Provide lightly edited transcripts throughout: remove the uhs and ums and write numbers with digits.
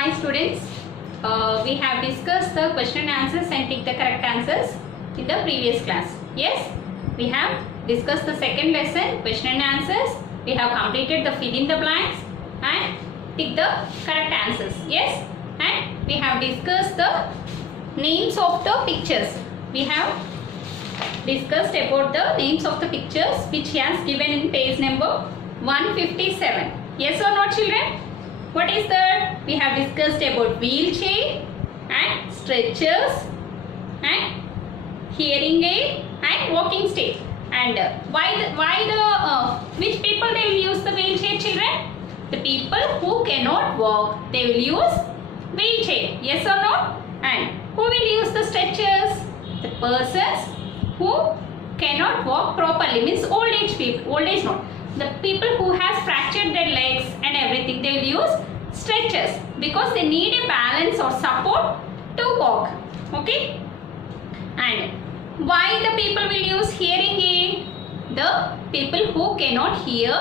Hi students, we have discussed the question and answers and tick the correct answers in the previous class. Yes, we have discussed the second lesson, question and answers. We have completed the fill in the blanks and tick the correct answers. Yes, and we have discussed the names of the pictures. We have discussed about the names of the pictures which he has given in page number 157. Yes or no, children? What is that? We have discussed about wheelchair and stretchers and hearing aid and walking stick. And which people they will use the wheelchair, children? The people who cannot walk, they will use wheelchair. Yes or no? And who will use the stretchers? The persons who cannot walk properly, means old age people. Old age not. The people who has fractured their legs and everything, they will use stretchers because they need a balance or support to walk. Okay. And why the people will use hearing aid? The people who cannot hear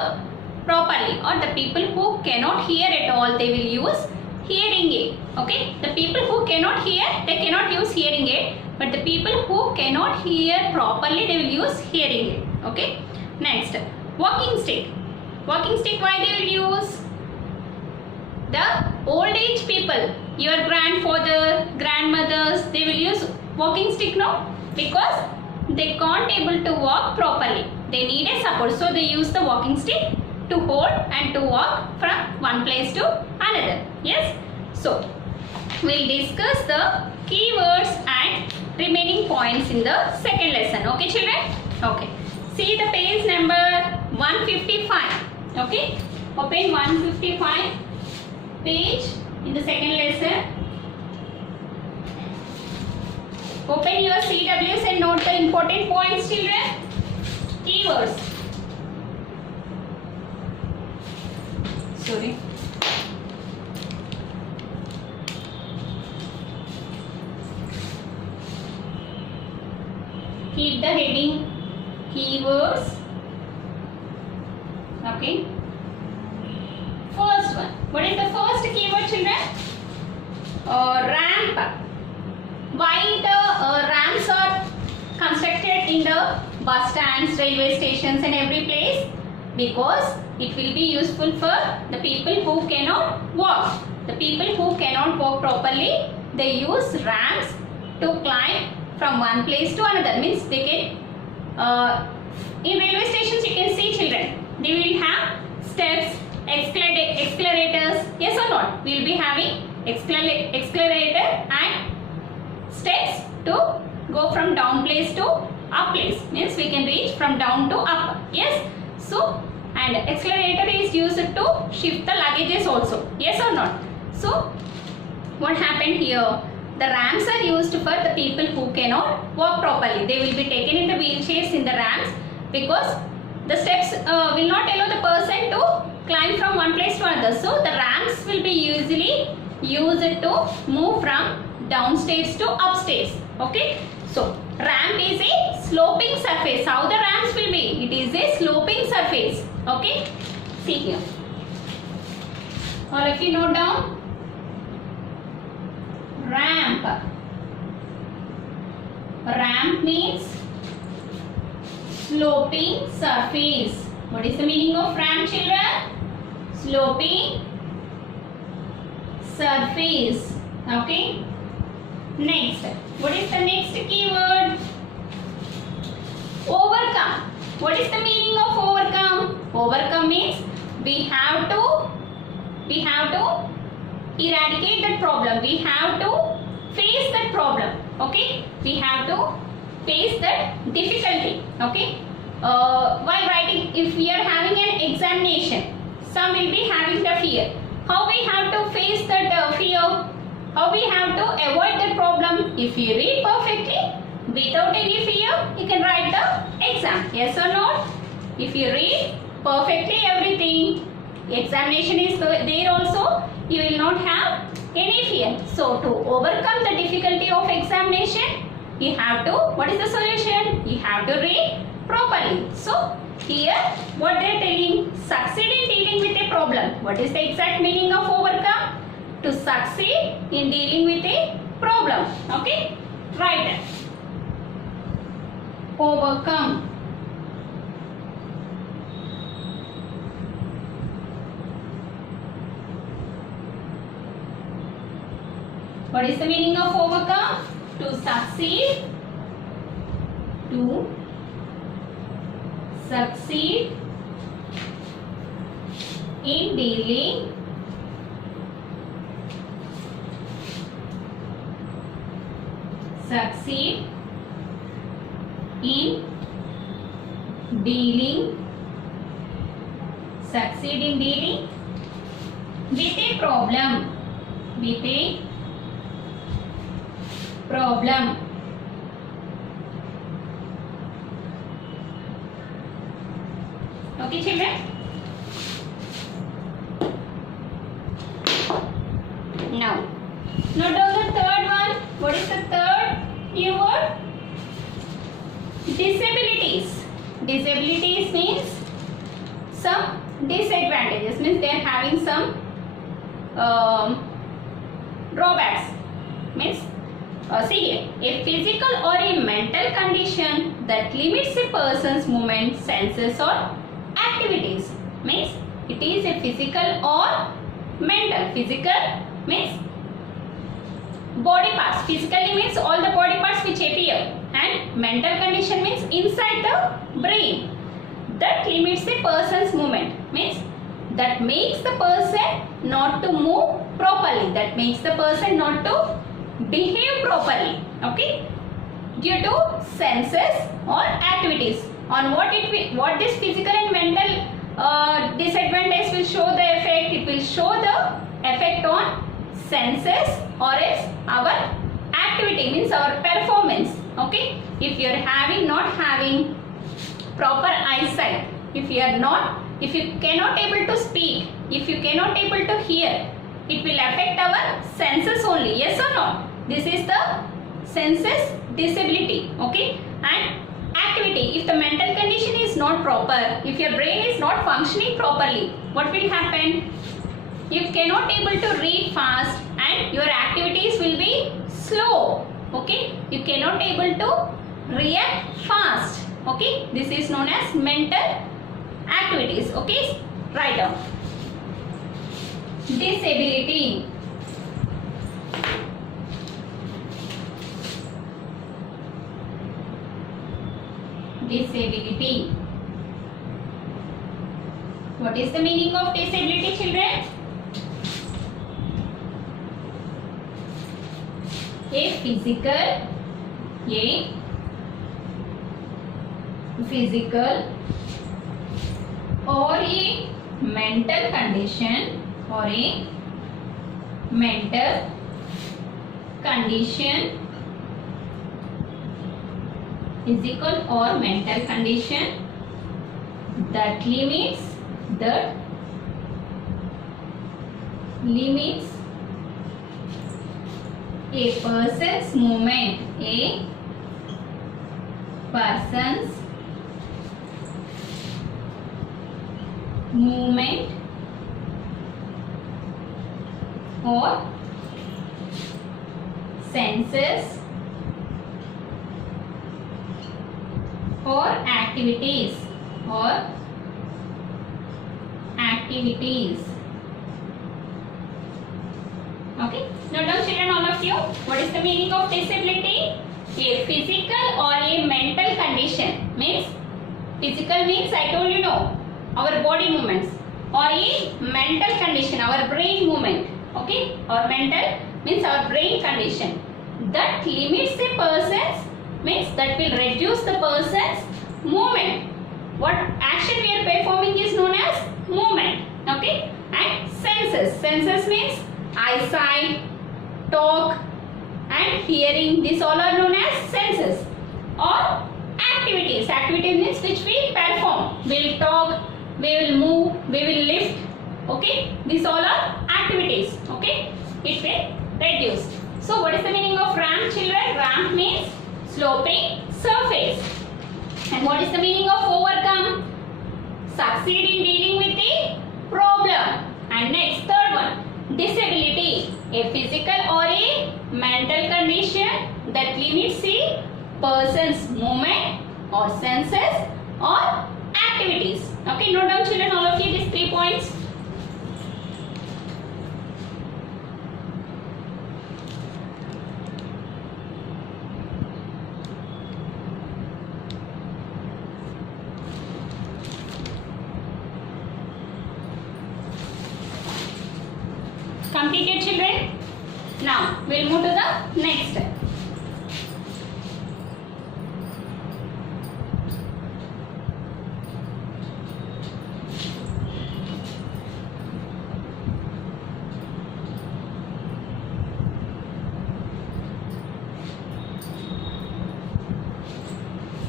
properly, or the people who cannot hear at all, they will use hearing aid. Okay. The people who cannot hear, they cannot use hearing aid, but the people who cannot hear properly, they will use hearing aid. Okay. Next, walking stick. Walking stick, why they will use? The old age people, your grandfather, grandmothers, they will use walking stick, no? Because they can't able to walk properly. They need a support, so they use the walking stick to hold and to walk from one place to another. Yes? So, we'll discuss the keywords and remaining points in the second lesson. Okay, children? Okay. See the page number 155. Okay? Open 155 page in the second lesson. Open your CWs and note the important points, children. Keywords. Sorry. Keep the heading keywords. Okay. First one. What is the first keyword, children? Ramp. Why the ramps are constructed in the bus stands, railway stations and every place? Because it will be useful for the people who cannot walk. The people who cannot walk properly, they use ramps to climb from one place to another. Means they can, in railway stations you can see, children, they will have steps, accelerators. Yes or not? We will be having accelerator and steps to go from down place to up place. Means we can reach from down to up. Yes. So, and accelerator is used to shift the luggages also. Yes or not? So, what happened here? The ramps are used for the people who cannot walk properly. They will be taken in the wheelchairs in the ramps because the steps will not allow the person to climb from one place to another. So, the ramps will be usually used to move from downstairs to upstairs. Okay. So, ramp is a sloping surface. How the ramps will be? It is a sloping surface. Okay. See here. All of you note down. Ramp. Ramp means sloping surface. What is the meaning of ramp, children? Sloping surface. Okay. Next. What is the next keyword? Overcome. What is the meaning of overcome? Overcome means we have to eradicate that problem. We have to face that problem. Okay. We have to face that difficulty. Okay. While writing, if we are having an examination, some will be having the fear. How we have to face that fear? How we have to avoid that problem? If you read perfectly, without any fear, you can write the exam. Yes or no? If you read perfectly everything, examination is there also, you will not have any fear. So, to overcome the difficulty of examination, you have to, what is the solution? You have to read properly. So, here what they are telling, succeed in dealing with a problem. What is the exact meaning of overcome? to succeed in dealing with a problem. Okay, write it. Overcome. What is the meaning of overcome? To succeed. To succeed in dealing succeed in dealing with a problem, okay children. Now note down the third one. What is the third new word? Disabilities. Disabilities means some disadvantages, means they are having some drawbacks. Means see here, a physical or a mental condition that limits a person's movement, senses or activities. Means it is a physical or mental. Physical means body parts. Physically means all the body parts which appear, and mental condition means inside the brain that limits a person's movement, means that makes the person not to move properly, that makes the person not to behave properly, okay, due to senses or activities. On what this physical and mental disadvantage will show the effect, it will show the effect on senses or else our activity, means our performance. Okay, if you are not having proper eyesight, if you cannot able to speak, if you cannot able to hear, it will affect our senses only. Yes or no? This is the senses disability. Okay, and activity. If the mental condition is not proper, if your brain is not functioning properly, what will happen? You cannot able to read fast and your activities will be slow. Okay, you cannot able to react fast. Okay, this is known as mental activities. Okay, write down. Disability. Disability. What is the meaning of disability, children? A physical or a mental condition, or a mental condition, physical or mental condition that limits a person's movement, a person's movement or senses or activities Okay, note down children, all of you. What is the meaning of disability? A physical or a mental condition. Means physical means I told you no, our body movements, or a mental condition, our brain movement. Okay, or mental means our brain condition that limits the person's, means that will reduce the person's movement. What action we are performing is known as movement. Okay, and senses. Senses means eyesight, talk and hearing. These all are known as senses. Or activities. Activities means which we perform. We will talk, we will move, we will lift. Okay, these all are activities. Okay, it will reduce. So what is the meaning of ramp, children? Ramp means sloping surface. And what is the meaning of overcome? Succeed in dealing with the problem. And next, third one, disability. A physical or a mental condition that limits a person's movement or senses or activities. Okay, note down children, all of you, these 3 points. Completed children? Now we'll move to the next step.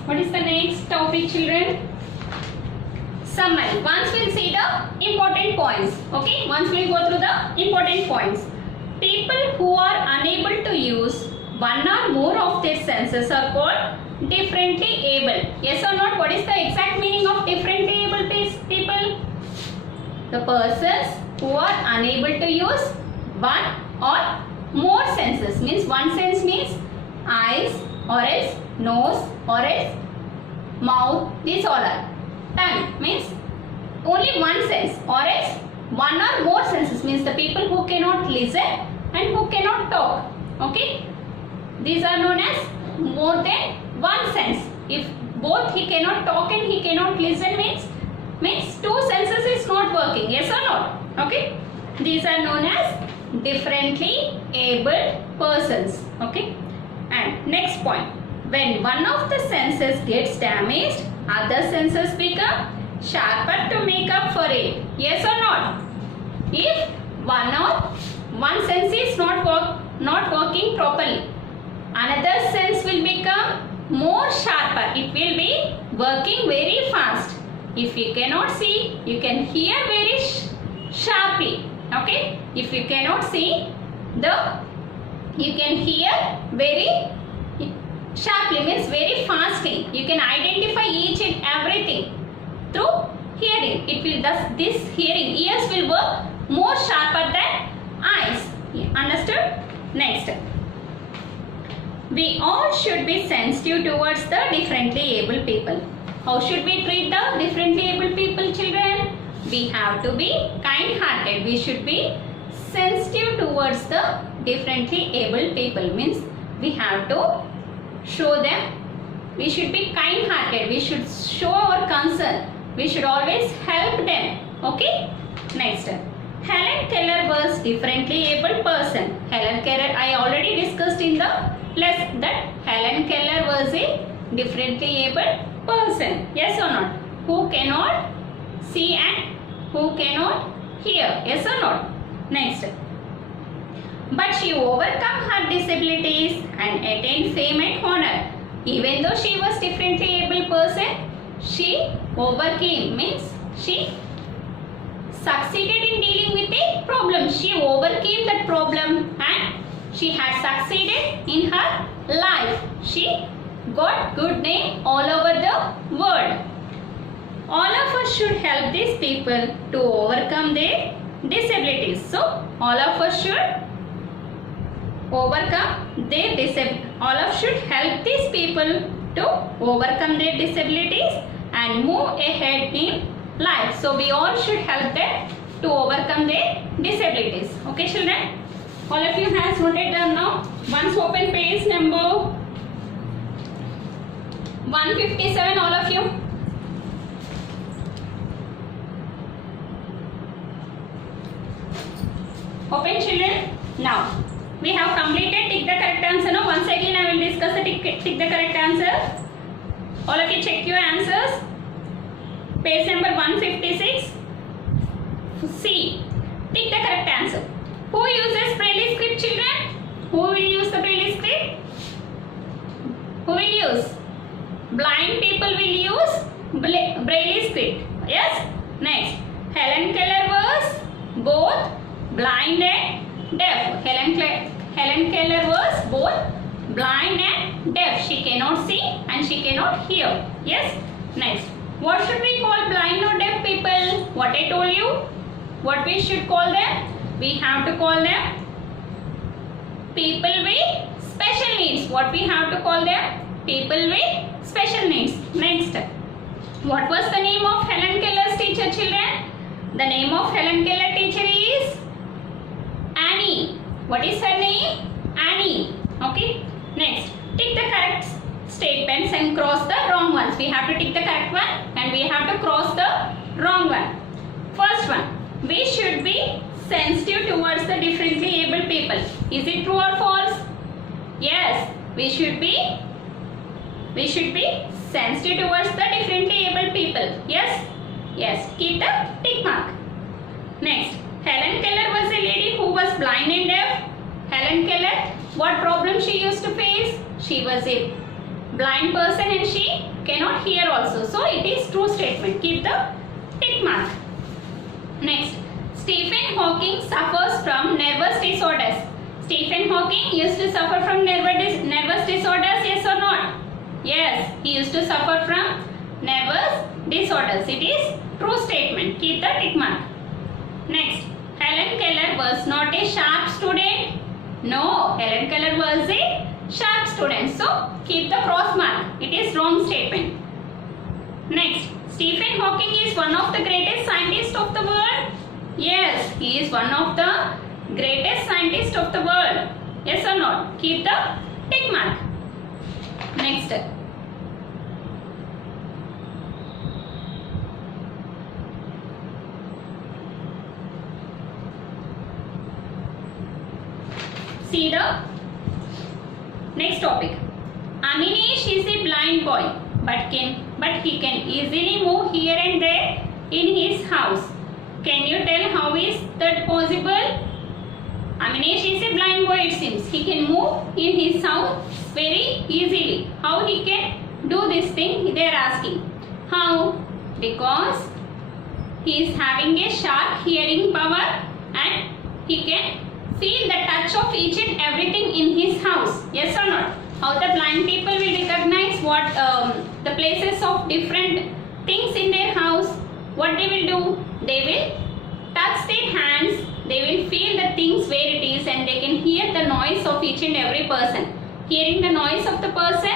What is the next topic children? Summary. Once we'll see the important points. Okay, once we'll go through the important points. People who are unable to use one or more of their senses are called differently able. Yes or not? What is the exact meaning of differently able people? The persons who are unable to use one or more senses. Means one sense means eyes or else nose or else mouth. These all are. Tongue means only one sense or else one or more senses means the people who cannot listen and who cannot talk. Okay, these are known as more than one sense. If both he cannot talk and he cannot listen means two senses is not working. Yes or not? Okay, these are known as differently abled persons. Okay, and next point, when one of the senses gets damaged, other senses become sharper to make up for it. Yes or not? If one sense is not working properly, another sense will become more sharper. It will be working very fast. If you cannot see, you can hear very sharply. Okay? If you cannot see, you can hear very sharply, means very fastly. You can identify each and everything through hearing. It will thus this hearing, ears will work more sharper than eyes. Understood? Next, we all should be sensitive towards the differently able people. How should we treat the differently able people, children? We have to be kind-hearted. We should be sensitive towards the differently able people. Means we have to show them. We should be kind-hearted. We should show our concern. We should always help them. Okay? Next, Helen Keller was differently able person. Helen Keller, I already discussed in the lesson that Helen Keller was a differently able person. Yes or not? Who cannot see and who cannot hear. Yes or not? Next, but she overcome her disabilities and attained fame and honor. Even though she was differently able person, she overcame, means she succeeded in dealing with a problem. She overcame that problem and she had succeeded in her life. She got good name all over the world. All of us should help these people to overcome their disabilities. So, all of us should overcome their disabilities. All of us should help these people to overcome their disabilities and move ahead in life. So, we all should help them to overcome their disabilities. Okay, children? All of you has noted down now. Once open page number 157, all of you. Open, children. Now, we have completed tick the correct answer. Now, once again I will discuss the tick the correct answer. All of you check your answers. Page number 156. C. Tick the correct answer. Who uses Braille script, children? Who will use the Braille script? Who will use? Blind people will use Braille script. Yes? Next. Helen Keller was both blind and deaf. Helen Keller was both blind and deaf. She cannot see and she cannot hear. Yes? Next. What should we call blind or deaf people? What I told you? What we should call them? We have to call them people with special needs. What we have to call them? People with special needs. Next, what was the name of Helen Keller's teacher, children? The name of Helen Keller teacher is Annie. What is her name? Annie. Okay. Next, tick the correct statements and cross the wrong ones. We have to tick the correct one and we have to cross the wrong one. First one, we should be sensitive towards the differently abled people. Is it true or false? Yes, we should be sensitive towards the differently abled people. Yes? Yes. Keep the tick mark. Next, Helen Keller was a lady who was blind and deaf. Helen Keller, what problem she used to face? She was a blind person and she cannot hear also. So it is true statement. Keep the tick mark. Next, Stephen Hawking suffers from nervous disorders. Stephen Hawking used to suffer from nervous disorders, yes or not? Yes, he used to suffer from nervous disorders. It is true statement. Keep the tick mark. Next, Helen Keller was not a sharp student. No, Helen Keller was a sharp student. So, keep the cross mark. It is wrong statement. Next, Stephen Hawking is one of the greatest scientists of the world. Yes, he is one of the greatest scientists of the world. Yes or not? Keep the tick mark. Next. See the next topic. Aminesh is a blind boy, but he can easily move here and there in his house. Can you tell how is that possible? Aminesh is a blind boy, it seems. He can move in his house very easily. How he can do this thing? They are asking. How? Because he is having a sharp hearing power and he can feel the touch of each and everything in his house. Yes or not? How the blind people will recognize what the places of different things in their house. What they will do? They will touch their hands. They will feel the things where it is and they can hear the noise of each and every person. Hearing the noise of the person,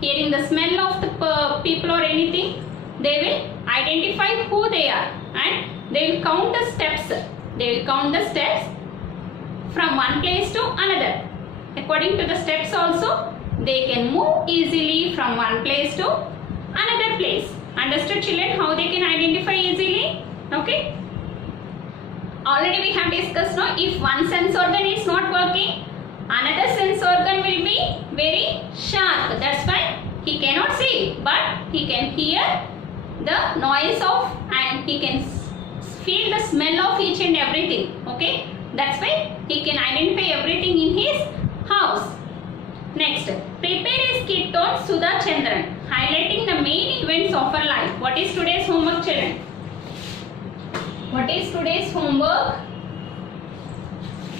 hearing the smell of the people or anything, they will identify who they are and they will count the steps. They will count the steps from one place to another. According to the steps also, they can move easily from one place to another place. Understood, children, how they can identify easily? Okay. Already we have discussed now, if one sense organ is not working, another sense organ will be very sharp. That's why he cannot see, but he can hear the noise of and he can feel the smell of each and everything. Okay. That's why he can identify everything in his house. Next, prepare a skit on Sudha Chandran, highlighting the main events of her life. What is today's homework, children? What is today's homework?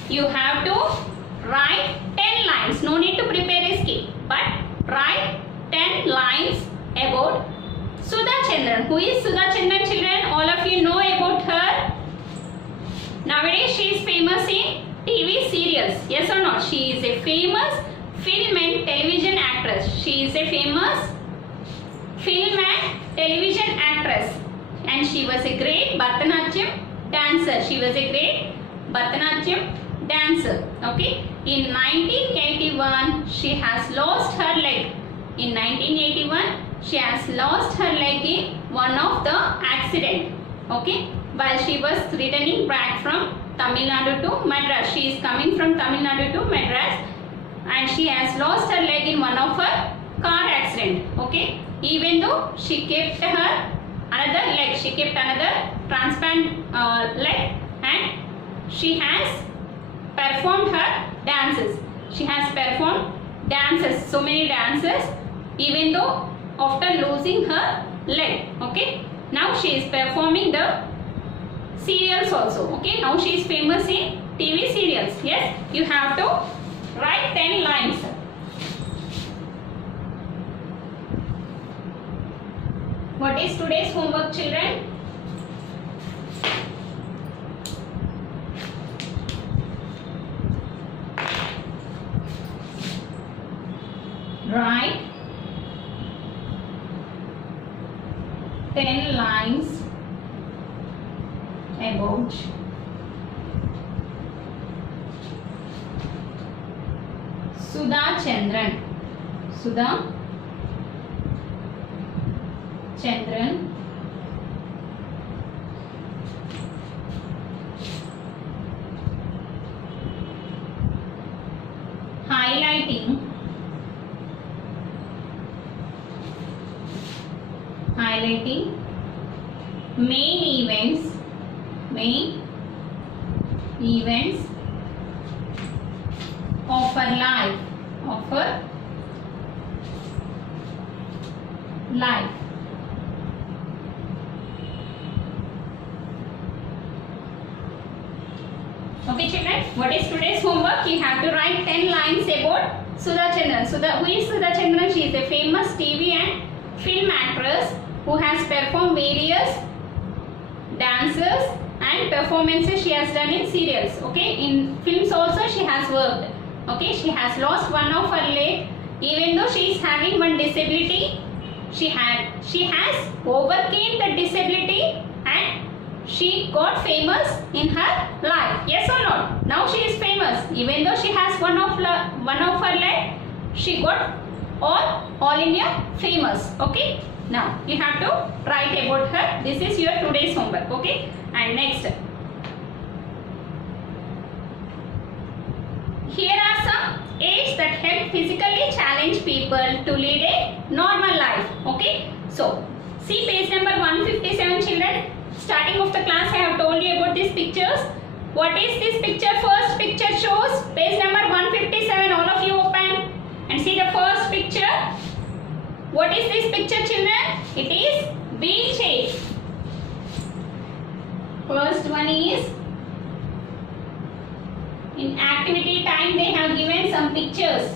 You have to write 10 lines. No need to prepare a skit, but write 10 lines about Sudha Chandran. Who is Sudha Chandran, children? All of you know about her. Nowadays she is famous in TV serials. Yes or not? She is a famous film and television actress. She is a famous film and television actress. And she was a great Bharatanatyam dancer. She was a great Bharatanatyam dancer. Okay. In 1981, she has lost her leg. In 1981, she has lost her leg in one of the accident. Okay. While she was returning back from Tamil Nadu to Madras. She is coming from Tamil Nadu to Madras and she has lost her leg in one of her car accident. Okay. Even though she kept her another leg, she kept another transplant leg and she has performed her dances. She has performed dances, so many dances, even though after losing her leg. Okay. Now she is performing the serials also. Okay. Now she is famous in TV serials. Yes. You have to write 10 lines. What is today's homework, children? 10 lines about Sudha Chandran. Sudha Chandran highlighting main events of her life. Okay children, what is today's homework? You have to write 10 lines about Sudha Chandran. Who is Sudha Chandran? She is a famous TV and film actress who has performed various dances and performances she has done in serials. Okay, in films also she has worked. Okay, she has lost one of her leg. Even though she is having one disability, she has overcame the disability and she got famous in her life. Yes or no? Now she is famous. Even though she has one of her leg, she got all India famous. Okay. Now you have to write about her. This is your today's homework. Okay. And next, here are some aids that help physically challenged people to lead a normal life. Okay. So see page number 157 children. Starting of the class I have told you about these pictures. What is this picture? First picture shows page number 157. All of you open and see the first picture. What is this picture children? It is wheelchair. First one is in activity time they have given some pictures.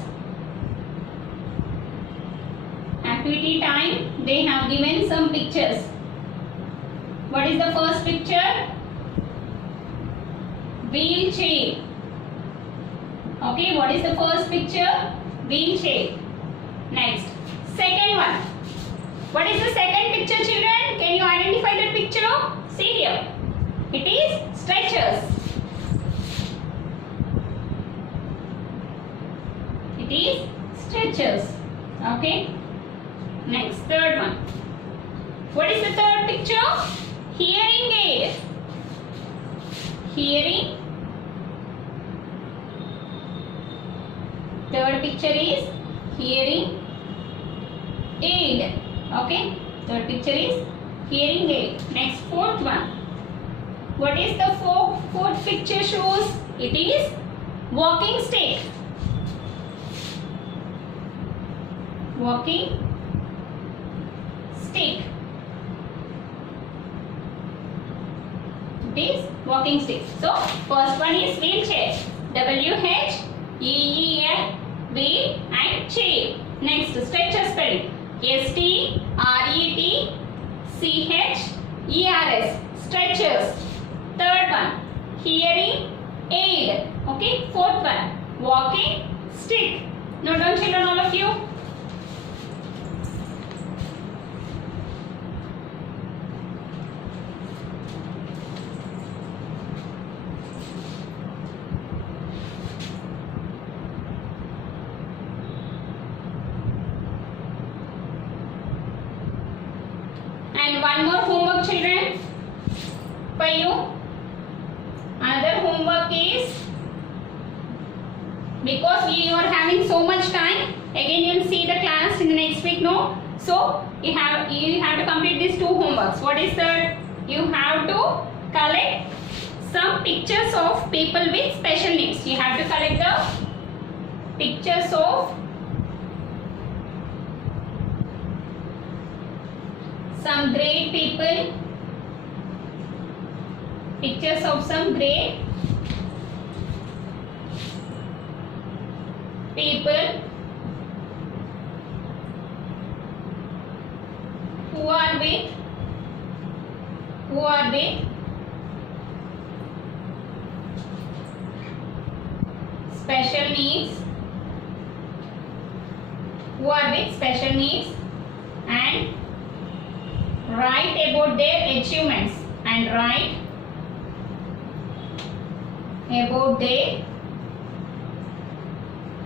Activity time they have given some pictures. What is the first picture? Wheelchair. Okay, what is the first picture? Wheelchair. Next, second one. What is the second picture children? Can you identify that picture? See here. It is stretchers. It is stretchers. Okay. Next, third one. What is the third picture? Hearing aid. Hearing. Third picture is hearing aid. Okay. Third picture is hearing aid. Next, fourth one. What is the fourth picture shows? It is walking stick. Walking stick. It is walking stick. So first one is wheelchair. WHEEL, wheel and chair. Next, stretcher spelling. STRETCHERS. Stretchers. Third one, hearing aid. Okay. Fourth one, walking stick. Note down children, all of you. And one more homework children for you. Another homework is, because you are having so much time, again you will see the class in the next week, no? So you have to complete these two homeworks. What is that? You have to collect some pictures of people with special needs. You have to collect the pictures of some great people, pictures of some great people who are with special needs, and write about their achievements and write about their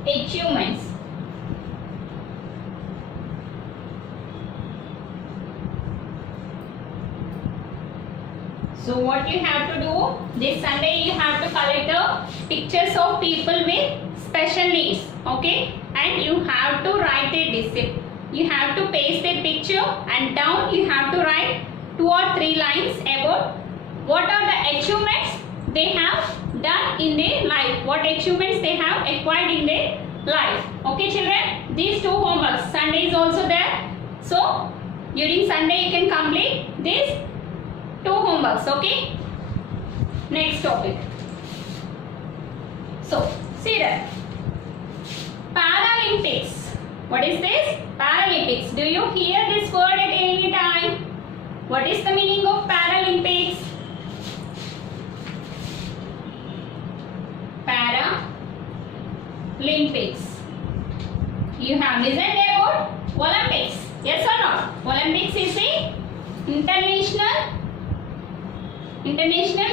achievements. So what you have to do this Sunday, you have to collect the pictures of people with special needs, okay, and you have to write their discipline. You have to paste their picture and down you have to write 2 or 3 lines about what are the achievements they have done in their life, what achievements they have acquired in their life. Okay children, these 2 homeworks, Sunday is also there. So during Sunday you can complete these 2 homeworks, okay. Next topic. So see that Paralympics. What is this? Paralympics. Do you hear this word at any time? What is the meaning of Paralympics? Paralympics. You have listened about Olympics. Yes or no? Olympics is the international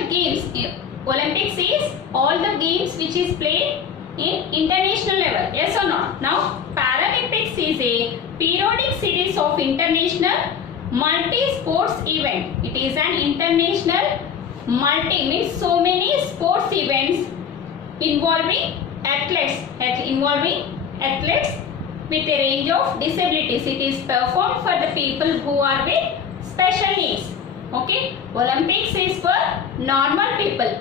games. Olympics is all the games which is played in international level. Yes or no? Now Paralympics is a periodic series of international multi-sports event. It is an international means so many sports events involving athletes with a range of disabilities. It is performed for the people who are with special needs. Okay, Olympics is for normal people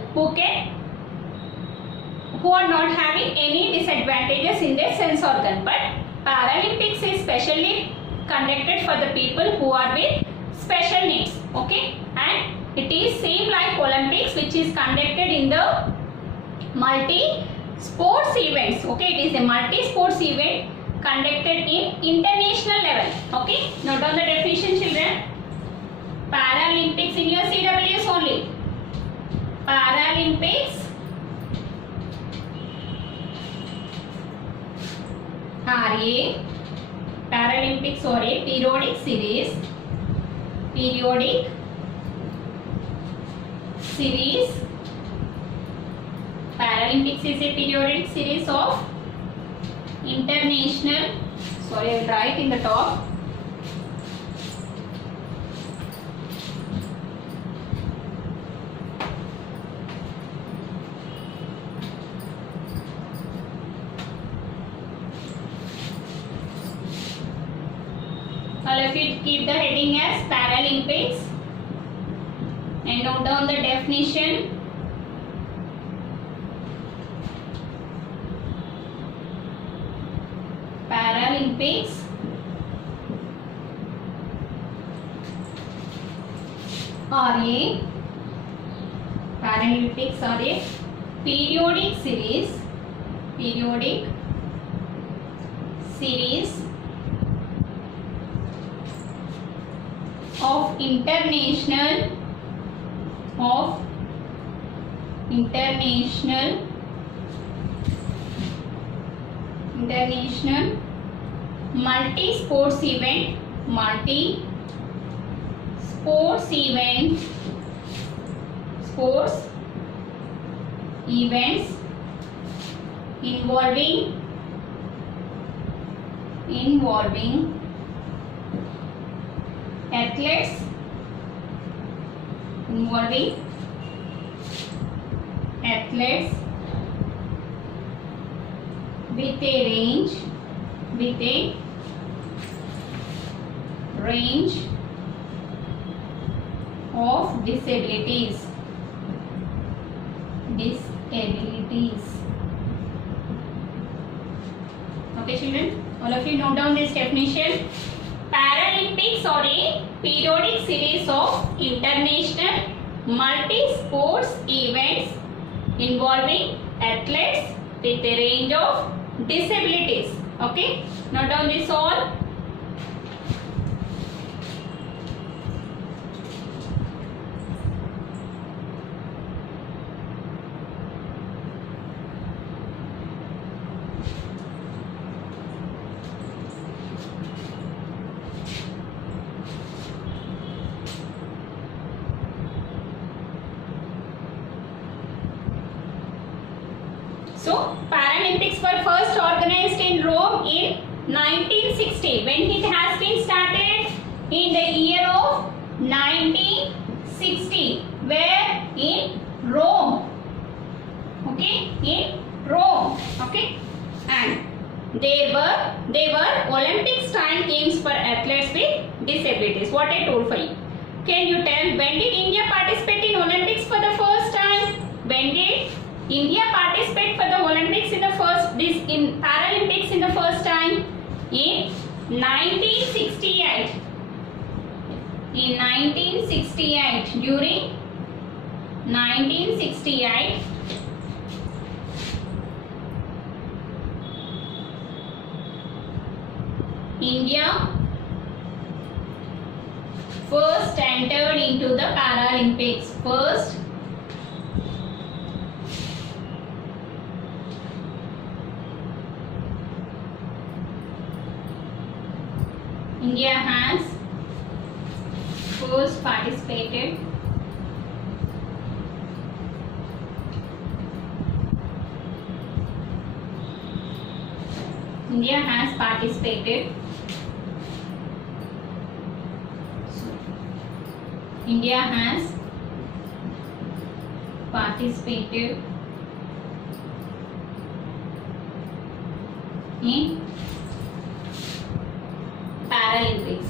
who are not having any disadvantages in their sense organ, but Paralympics is specially conducted for the people who are with special needs. Okay, and it is same like Olympics which is conducted in the multi sports events. Okay, it is a multi sports event conducted in international level. Okay, note down the definition children. Paralympics in your CWS only. Paralympics are a Paralympics or a periodic series Paralympics is a periodic series of international, sorry I will write in the top, all of you keep the heading as Paralympics and note down the definition. Paralympics are a periodic series of international multi-sports events involving athletes with a range of disabilities. Okay children, all of you note down this definition. Paralympics are a periodic series of international multi-sports events involving athletes with a range of disabilities. Okay, note down this all. So Paralympics were first organized in Rome in 1960. When it has been started? In the year of 1960. Where? In Rome. Okay, in Rome. Okay, and they were Olympic style games for athletes with disabilities. What I told for you. Can you tell when did India participate in Olympics for the first time? When did India participate for the Olympics in the Paralympics in the first time? In 1968. In 1968, during 1968, India first entered into the Paralympics. First India has first participated India has participated India has participated in Paralympics.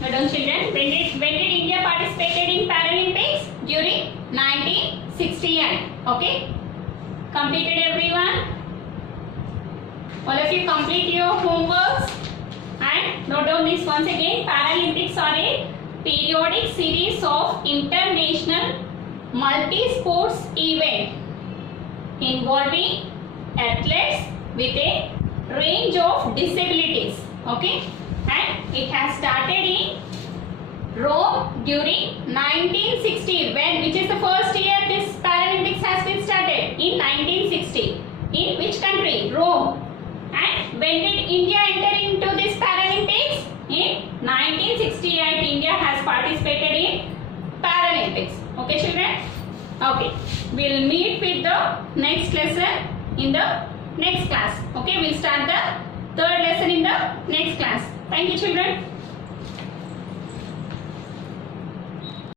Now done, children. When did India participated in Paralympics? During 1968. Okay. Completed, everyone? All of you complete your homeworks and note down this once again. Paralympics are a periodic series of international multi-sports event involving athletes with a range of disabilities. Okay, and it has started in Rome during 1960. Which is the first year this Paralympics has been started? In 1960. In which country? Rome. And when did India enter into this Paralympics? In 1968, India has participated in Paralympics. Okay, children? Okay. We'll meet with the next lesson in the next class. Okay, we'll start the third lesson in the next class. Thank you, children.